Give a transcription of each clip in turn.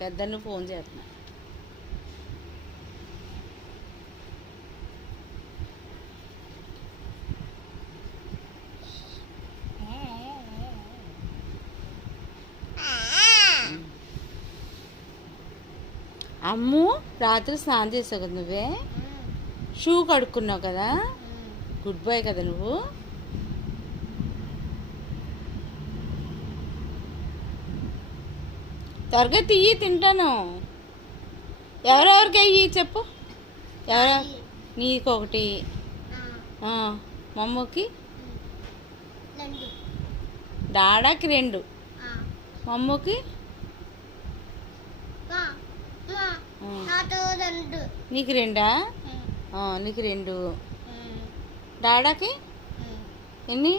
పెద్దను phone చేస్తున్నా. అమ్ము రాత్రి స్నానం చేసావు కదా నువ్వే, షూ కడుక్కున్నావు కదా, గుడ్ బాయ్ కదా నువ్వు. త్వరగా తీయి, తింటాను. ఎవరెవరికి అయ్యి చెప్పు. ఎవరెవరు? నీకు ఒకటి, మమ్మకి, డాడాకి 2, మమ్మకి నీకు 2. నీకు 2. డాడాకి ఎన్ని?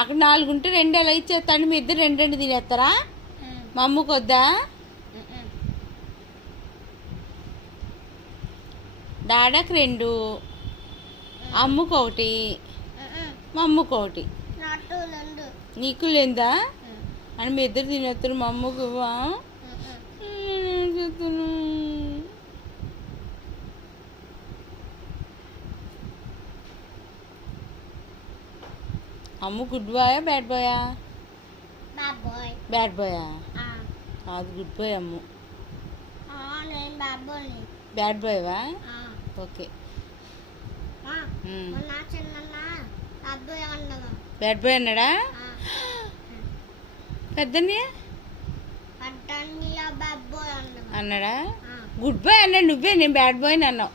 అక్కడ 4 ఉంటే 2 ఎలా ఇచ్చేస్తాండి? మీ ఇద్దరు 2 తినేస్తారా? మా అమ్మకి వద్దా? డాడాకి 2, అమ్మకు 1, మా అమ్మకు 1. నీకు లేదా అని మీ ఇద్దరు తినేస్తారు? మా అమ్మకు చెప్తాను. అమ్ము గుడ్ బాయా బ్యాడ్ బాయా? బ్యాడ్ బాయా? అది గుడ్ బాయ్ అమ్ము. బ్యాడ్ బాయ్వా? ఓకే. బ్యాడ్ బాయ్ అన్నాడా? పెద్దన్నయ్య అన్నాడా? గుడ్ బాయ్ అన్నాడు, నువ్వే నేను బ్యాడ్ బాయ్ని అన్నావు.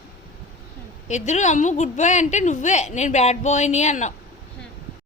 ఇద్దరు అమ్ము గుడ్ బాయ్ అంటే నువ్వే నేను బ్యాడ్ బాయ్ని అన్నావు.